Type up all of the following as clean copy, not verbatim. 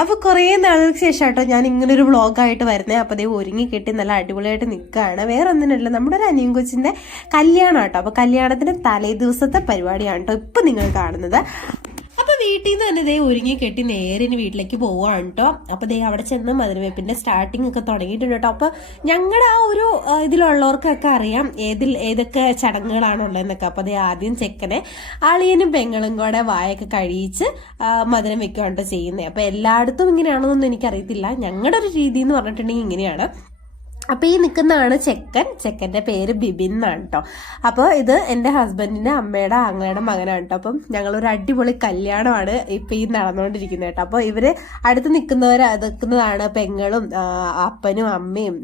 അപ്പോൾ കുറേ നാളുകൾക്ക് ശേഷം കേട്ടോ ഞാൻ ഇങ്ങനൊരു വ്ളോഗായിട്ട് വരുന്നത്. അപ്പോൾ അതേ ഒരുങ്ങി കെട്ടി നല്ല അടിപൊളിയായിട്ട് നിൽക്കുകയാണ്. വേറെ ഒന്നിനല്ല, നമ്മുടെ ഒരു അനിയൻ കൊച്ചിൻ്റെ കല്യാണം കേട്ടോ. അപ്പോൾ കല്യാണത്തിന് തലേ ദിവസത്തെ പരിപാടിയാണ് കേട്ടോ ഇപ്പം നിങ്ങൾ കാണുന്നത്. അപ്പോൾ വീട്ടിൽ നിന്ന് തന്നെ ഒരുങ്ങി കെട്ടി നേരെ വീട്ടിലേക്ക് പോവുകയാണ് കേട്ടോ. അപ്പോൾ അവിടെ ചെന്ന് മധുരവെപ്പിൻ്റെ സ്റ്റാർട്ടിങ് ഒക്കെ തുടങ്ങിയിട്ടുണ്ട് കേട്ടോ. അപ്പോൾ ഞങ്ങളുടെ ആ ഒരു ഇതിലുള്ളവർക്കൊക്കെ അറിയാം ഏതൊക്കെ ചടങ്ങുകളാണുള്ളതെന്നൊക്കെ. അപ്പോൾ ആദ്യം ചെക്കനെ അളിയനും പെങ്ങളും കൂടെ വായൊക്കെ കഴിയിച്ച് മധുരം വെക്കുകയാണ് ചെയ്യുന്നത്. അപ്പോൾ എല്ലായിടത്തും ഇങ്ങനെയാണെന്നൊന്നും എനിക്കറിയത്തില്ല. ഞങ്ങളുടെ ഒരു രീതി എന്ന് പറഞ്ഞിട്ടുണ്ടെങ്കിൽ ഇങ്ങനെയാണ്. അപ്പോൾ ഈ നിൽക്കുന്നതാണ് ചെക്കൻ്റെ പേര് ബിബിൻ എന്നാണ് കേട്ടോ. അപ്പോൾ ഇത് എൻ്റെ ഹസ്ബൻഡിൻ്റെ അമ്മയുടെ ആങ്ങളുടെ മകനാണ് കേട്ടോ. അപ്പം ഞങ്ങളൊരു അടിപൊളി കല്യാണമാണ് ഇപ്പം ഈ നടന്നുകൊണ്ടിരിക്കുന്നത് കേട്ടോ. അപ്പോൾ ഇവർ അടുത്ത് നിൽക്കുന്നതാണ് പെങ്ങളും അപ്പനും അമ്മയും.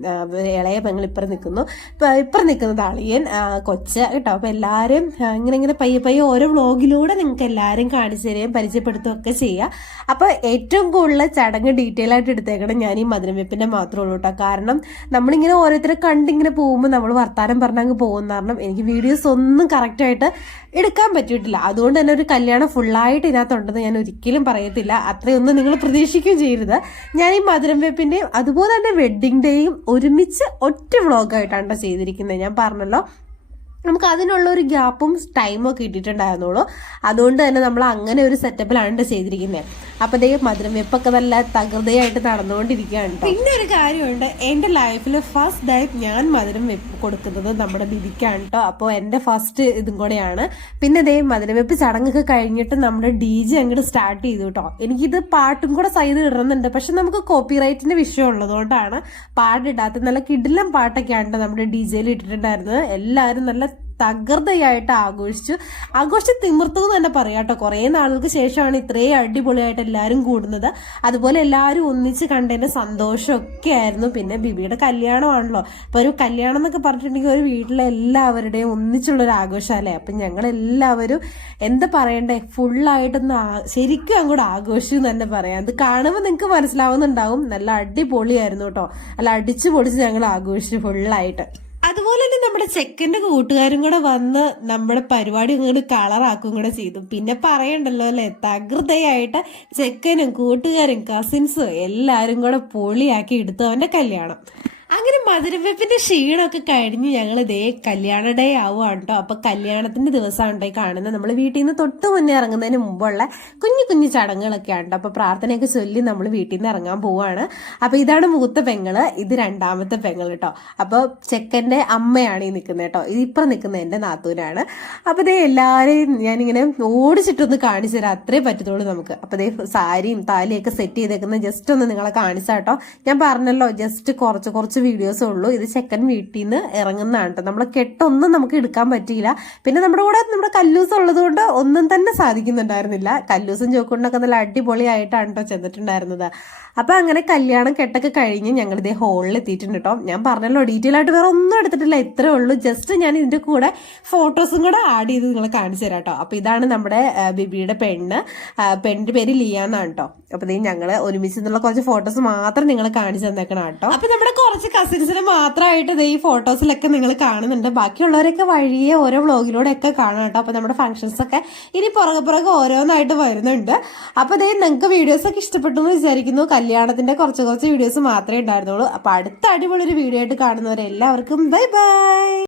ഇളയ പെങ്ങൾ ഇപ്പുറം നിൽക്കുന്നു. ഇപ്പുറം നിൽക്കുന്നത് അളിയൻ കൊച്ച് കേട്ടോ. അപ്പോൾ എല്ലാവരും ഇങ്ങനെ പയ്യെ ഓരോ വ്ളോഗിലൂടെ നിങ്ങൾക്ക് എല്ലാവരും കാണിച്ചു തരികയും പരിചയപ്പെടുത്തുകയൊക്കെ ചെയ്യുക. അപ്പോൾ ഏറ്റവും കൂടുതൽ ചടങ്ങ് ഡീറ്റെയിൽ ആയിട്ട് എടുത്തേക്കണം ഞാൻ ഈ മധുരം വെപ്പിൻ്റെ മാത്രമേ ഉള്ളൂ കേട്ടോ. കാരണം നമ്മളിങ്ങനെ ഓരോരുത്തരെ കണ്ടിങ്ങനെ പോകുമ്പോൾ നമ്മൾ വർത്താനം പറഞ്ഞങ്ങ് പോകുന്ന കാരണം എനിക്ക് വീഡിയോസ് ഒന്നും കറക്റ്റായിട്ട് എടുക്കാൻ പറ്റിയിട്ടില്ല. അതുകൊണ്ട് തന്നെ ഒരു കല്യാണം ഫുള്ളായിട്ട് ഇതിനകത്തുണ്ടെന്ന് ഞാൻ ഒരിക്കലും പറയത്തില്ല. അത്രയൊന്നും നിങ്ങൾ പ്രതീക്ഷിക്കുകയും ചെയ്യരുത്. ഞാൻ ഈ മധുരം വെപ്പിൻ്റെയും അതുപോലെ തന്നെ വെഡ്ഡിങ് ഡേയും ഒരുമിച്ച് ഒറ്റ വ്ളോഗായിട്ടാണ് ചെയ്തിരിക്കുന്നത്. ഞാൻ പറഞ്ഞല്ലോ, നമുക്ക് അതിനുള്ള ഒരു ഗ്യാപ്പും ടൈമും ഒക്കെ ഇട്ടിട്ടുണ്ടായിരുന്നുള്ളൂ. അതുകൊണ്ട് തന്നെ നമ്മൾ അങ്ങനെ ഒരു സെറ്റപ്പിലാണ് ചെയ്തിരിക്കുന്നത്. അപ്പോൾ മധുരം വെപ്പൊക്കെ നല്ല തകൃതയായിട്ട് നടന്നുകൊണ്ടിരിക്കുകയാണ്. പിന്നെ ഒരു കാര്യമുണ്ട്, എൻ്റെ ലൈഫിൽ ഫസ്റ്റ് ടൈം ഞാൻ മധുരം വെപ്പ് കൊടുക്കുന്നത് നമ്മുടെ ബിബിക്കാണ് കേട്ടോ. അപ്പോൾ എൻ്റെ ഫസ്റ്റ് ഇതും കൂടെയാണ്. പിന്നെ മധുരം വെപ്പ് ചടങ്ങൊക്കെ കഴിഞ്ഞിട്ട് നമ്മുടെ DJ അങ്ങോട്ട് സ്റ്റാർട്ട് ചെയ്തു കേട്ടോ. എനിക്കിത് പാട്ടും കൂടെ സൈഡ് ഇടുന്നുണ്ട്, പക്ഷെ നമുക്ക് കോപ്പിറൈറ്റിന്റെ വിഷയം ഉള്ളതുകൊണ്ടാണ് പാടിടാത്തത്. നല്ല കിടിലം പാട്ടൊക്കെയാണ് നമ്മുടെ DJയിൽ ഇട്ടിട്ടുണ്ടായിരുന്നത്. എല്ലാവരും നല്ല തകൃതയായിട്ട് ആഘോഷിച്ച് തിമിർത്തു തന്നെ പറയാം കേട്ടോ. കുറേ നാളുകൾക്ക് ശേഷമാണ് ഇത്രയും അടിപൊളിയായിട്ട് എല്ലാവരും കൂടുന്നത്. അതുപോലെ എല്ലാവരും ഒന്നിച്ച് കണ്ടതിൻ്റെ സന്തോഷമൊക്കെ ആയിരുന്നു. പിന്നെ ബിബിയുടെ കല്യാണമാണല്ലോ. അപ്പോൾ ഒരു കല്യാണം എന്നൊക്കെ പറഞ്ഞിട്ടുണ്ടെങ്കിൽ ഒരു വീട്ടിലെ എല്ലാവരുടെയും ഒന്നിച്ചുള്ളൊരു ആഘോഷമല്ലേ. അപ്പം ഞങ്ങളെല്ലാവരും എന്താ പറയണ്ടേ, ഫുള്ളായിട്ടൊന്ന് ശരിക്കും അങ്ങോട്ട് ആഘോഷിച്ചു എന്ന് തന്നെ പറയാം. അത് കാണുമ്പോൾ നിങ്ങൾക്ക് മനസ്സിലാവുന്നുണ്ടാവും. നല്ല അടിപൊളിയായിരുന്നു കേട്ടോ. നല്ല അടിച്ചു പൊളിച്ച് ഞങ്ങൾ ആഘോഷിച്ചു ഫുള്ളായിട്ട്. അതുപോലെ തന്നെ നമ്മുടെ ചെക്കൻ്റെ കൂട്ടുകാരും കൂടെ വന്ന് നമ്മുടെ പരിപാടി ഇങ്ങോട്ട് കളറാക്കും കൂടെ ചെയ്തു. പിന്നെ പറയണ്ടല്ലോ അല്ലേ, തകൃതയായിട്ട് ചെക്കനും കൂട്ടുകാരും കസിൻസും എല്ലാവരും കൂടെ പൊളിയാക്കി എടുത്തു അവൻ്റെ കല്യാണം. അങ്ങനെ മധുരം വെപ്പിന്റെ ക്ഷീണമൊക്കെ കഴിഞ്ഞ് ഞങ്ങൾ കല്യാണ ഡേ ആവുകയാണ് കേട്ടോ. അപ്പൊ കല്യാണത്തിന്റെ ദിവസമാണ് കാണുന്നത്. നമ്മൾ വീട്ടിൽ നിന്ന് തൊട്ട് മുന്നേ ഇറങ്ങുന്നതിന് മുമ്പുള്ള കുഞ്ഞു ചടങ്ങുകളൊക്കെയാണ് കേട്ടോ. അപ്പൊ പ്രാർത്ഥനയൊക്കെ ചൊല്ലി നമ്മൾ വീട്ടിൽ നിന്ന് ഇറങ്ങാൻ പോവാണ്. അപ്പൊ ഇതാണ് മൂത്ത പെങ്ങള്, ഇത് രണ്ടാമത്തെ പെങ്ങൾ കേട്ടോ. അപ്പൊ ചെക്കന്റെ അമ്മയാണ് ഈ നിൽക്കുന്നത് കേട്ടോ. ഇതിപ്പുറം നിൽക്കുന്നത് എന്റെ നാത്തൂനാണ്. അപ്പൊ എല്ലാവരെയും ഞാനിങ്ങനെ ഓടിച്ചിട്ടൊന്ന് കാണിച്ചു തരാം, അത്രേ പറ്റത്തുള്ളൂ നമുക്ക്. അപ്പൊ സാരിയും താലിയൊക്കെ സെറ്റ് ചെയ്തേക്കുന്നത് ജസ്റ്റ് ഒന്ന് നിങ്ങളെ കാണിച്ചാട്ടോ. ഞാൻ പറഞ്ഞല്ലോ, ജസ്റ്റ് കുറച്ച് വീഡിയോസേ ഉള്ളൂ. ഇത് ചെക്കൻ വീട്ടിൽ നിന്ന് ഇറങ്ങുന്നതാണ് കേട്ടോ. നമ്മളെ കെട്ടൊന്നും നമുക്ക് എടുക്കാൻ പറ്റിയില്ല. പിന്നെ നമ്മുടെ കൂടെ നമ്മുടെ കല്ലൂസ് ഉള്ളത് കൊണ്ട് ഒന്നും തന്നെ സാധിക്കുന്നുണ്ടായിരുന്നില്ല. കല്ലൂസും ചോക്കൊണ്ടൊക്കെ നല്ല അടിപൊളിയായിട്ടാണ് കേട്ടോ ചെന്നിട്ടുണ്ടായിരുന്നത്. അപ്പൊ അങ്ങനെ കല്യാണം കെട്ടൊക്കെ കഴിഞ്ഞ് ഞങ്ങൾ ഹോളിൽ എത്തിയിട്ടുണ്ട് കേട്ടോ. ഞാൻ പറഞ്ഞല്ലോ, ഡീറ്റെയിൽ ആയിട്ട് വേറെ ഒന്നും എടുത്തിട്ടില്ല, ഇത്രേ ഉള്ളൂ. ജസ്റ്റ് ഞാൻ ഇതിന്റെ കൂടെ ഫോട്ടോസും കൂടെ ആഡ് ചെയ്ത് നിങ്ങളെ കാണിച്ചു തരാം കേട്ടോ. അപ്പൊ ഇതാണ് നമ്മുടെ ബിബിയുടെ പെണ്ണിന്റെ പേര് ലിയ എന്നാണ് കേട്ടോ. അപ്പൊ ഞങ്ങള് ഒരുമിച്ച് നിന്നുള്ള കുറച്ച് ഫോട്ടോസ് മാത്രം നിങ്ങൾ കാണിച്ചു തന്നേക്കണം കേട്ടോ. അപ്പൊ നമ്മുടെ കുറച്ച് കസിൻസിന് മാത്രമായിട്ട് ഈ ഫോട്ടോസിലൊക്കെ നിങ്ങൾ കാണുന്നുണ്ട്. ബാക്കിയുള്ളവരൊക്കെ വഴിയെ ഓരോ വ്ളോഗിലൂടെ ഒക്കെ കാണാം കേട്ടോ. അപ്പൊ നമ്മുടെ ഫംഗ്ഷൻസ് ഒക്കെ ഇനി പുറകെ ഓരോന്നായിട്ട് വരുന്നുണ്ട്. അപ്പൊ നിങ്ങൾക്ക് വീഡിയോസ് ഒക്കെ ഇഷ്ടപ്പെട്ടു എന്ന് വിചാരിക്കുന്നു. കല്യാണത്തിന്റെ കുറച്ച് വീഡിയോസ് മാത്രമേ ഉണ്ടായിരുന്നുള്ളൂ. അപ്പൊ അടുത്ത അടിപൊളി ഒരു വീഡിയോ ആയിട്ട് കാണുന്നവരെ എല്ലാവർക്കും ബൈ ബൈ.